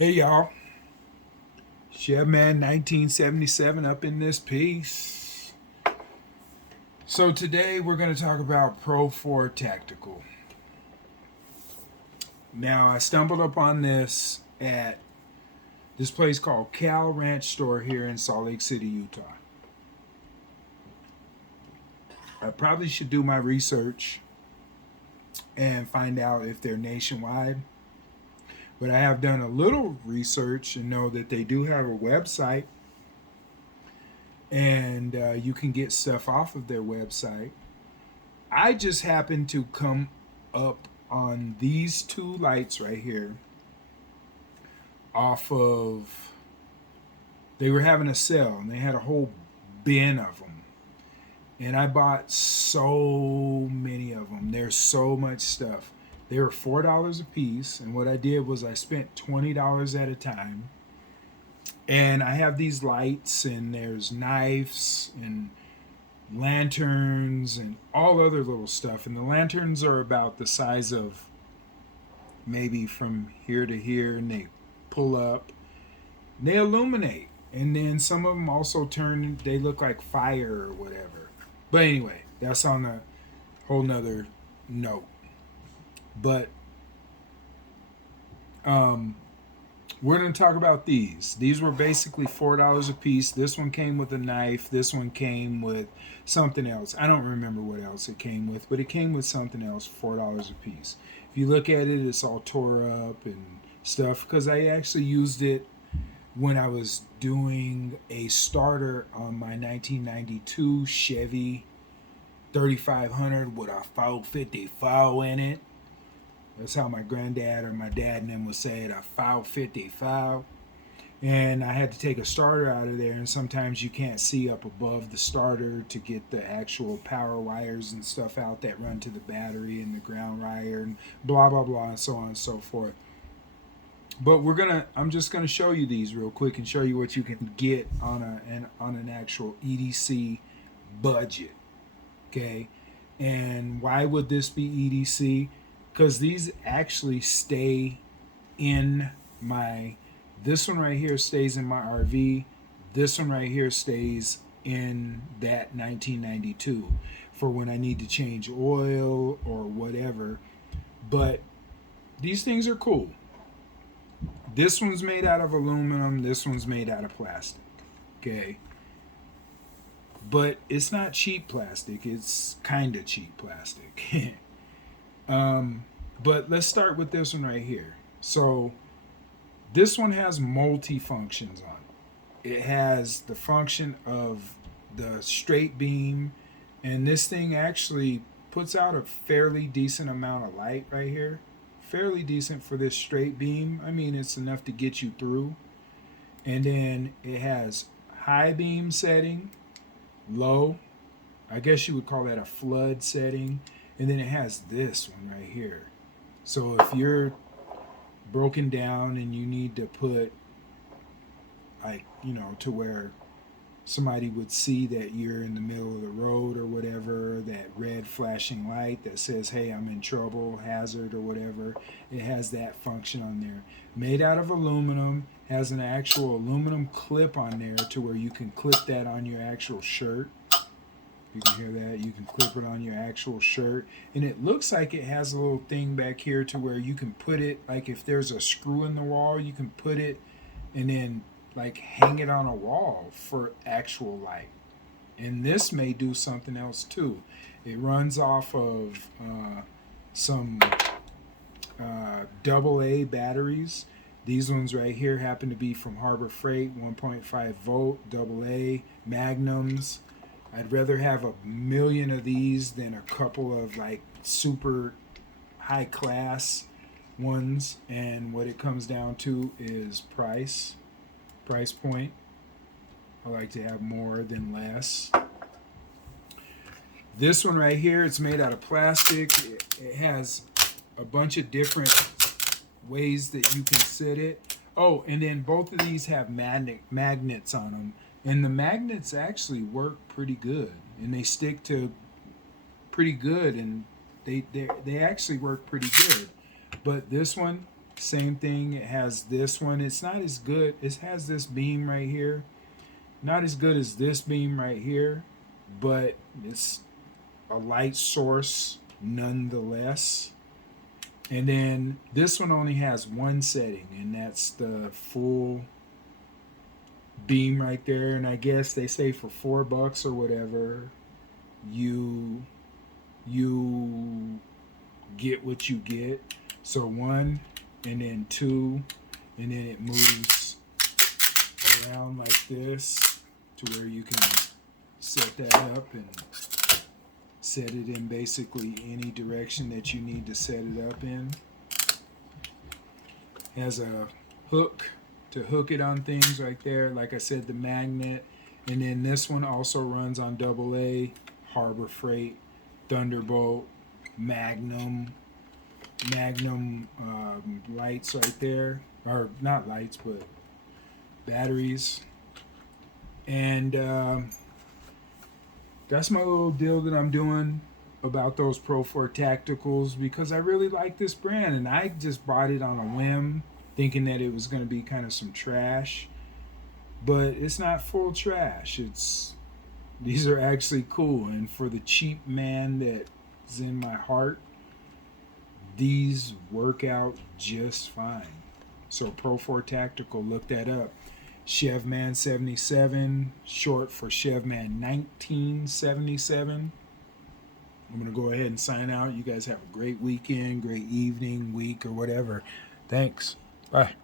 Hey y'all, Chevman 1977 up in this piece. So today we're going to talk about Pro 4 Tactical. Now I stumbled upon this at this place called Cal Ranch Store here in Salt Lake City, Utah. I probably should do my research and find out if they're nationwide. But I have done a little research and know that they do have a website and you can get stuff off of their website. I just happened to come up on these two lights right here off of, they were having a sale and they had a whole bin of them. And I bought so many of them. There's so much stuff. They were $4 a piece. And what I did was I spent $20 at a time. And I have these lights, and there's knives and lanterns and all other little stuff. And the lanterns are about the size of maybe from here to here, and they pull up, and they illuminate. And then some of them also turn, they look like fire or whatever. But anyway, that's on a whole nother note. But um, we're going to talk about these. These were basically $4 a piece. This one came with a knife. This one came with something else. I don't remember what else it came with, but it came with something else, $4 a piece. If you look at it, it's all tore up and stuff because I actually used it when I was doing a starter on my 1992 Chevy 3500 with a 454 in it. That's how my granddad or my dad and them would say it, a 455. And I had to take a starter out of there, and sometimes you can't see up above the starter to get the actual power wires and stuff out that run to the battery and the ground wire and blah blah blah and so on and so forth. But I'm just gonna show you these real quick and show you what you can get on an actual EDC budget. Okay, and why would this be EDC? Because these actually stay in my. This one right here stays in my RV. This one right here stays in that 1992 for when I need to change oil or whatever. But these things are cool. This one's made out of aluminum. This one's made out of plastic. Okay. But it's not cheap plastic. It's kind of cheap plastic. But let's start with this one right here. So this one has multi-functions on it. It has the function of the straight beam, and this thing actually puts out a fairly decent amount of light right here. Fairly decent for this straight beam. I mean, it's enough to get you through. And then it has high beam setting, low. I guess you would call that a flood setting. And then it has this one right here. So if you're broken down and you need to put, like, to where somebody would see that you're in the middle of the road or whatever, that red flashing light that says, hey, I'm in trouble, hazard, or whatever, it has that function on there. Made out of aluminum, has an actual aluminum clip on there to where you can clip that on your actual shirt. You can hear that. You can clip it on your actual shirt. And it looks like it has a little thing back here to where you can put it, like if there's a screw in the wall, you can put it and then like hang it on a wall for actual light. And this may do something else too. It runs off of some AA batteries. These ones right here happen to be from Harbor Freight, 1.5 volt AA magnums. I'd rather have a million of these than a couple of like super high class ones. And what it comes down to is price point. I like to have more than less. This one right here, it's made out of plastic. It has a bunch of different ways that you can sit it. Oh, and then both of these have magnets on them. And the magnets actually work pretty good. And they stick to pretty good. And they actually work pretty good. But this one, Same thing. It has this one. It's not as good. It has this beam right here. Not as good as this beam right here, but it's a light source nonetheless. And then this one only has one setting, and that's the full beam right there. And I guess they say for $4 or whatever, you get what you get. So one, and then two, and then it moves around like this to where you can set that up and set it in basically any direction that you need to set it up in. Has a hook to hook it on things right there. Like I said, the magnet. And then this one also runs on AA, Harbor Freight, Thunderbolt, Magnum lights right there. Or not lights, but batteries. And that's my little deal that I'm doing about those Pro 4 Tacticals, because I really like this brand, and I just bought it on a whim thinking that it was going to be kind of some trash, but it's not full trash. These are actually cool, and for the cheap man that's in my heart, these work out just fine. So Pro 4 Tactical, look that up. Chevman 77, short for Chevman 1977. I'm going to go ahead and sign out. You guys have a great weekend, great evening, week, or whatever. Thanks. Bye.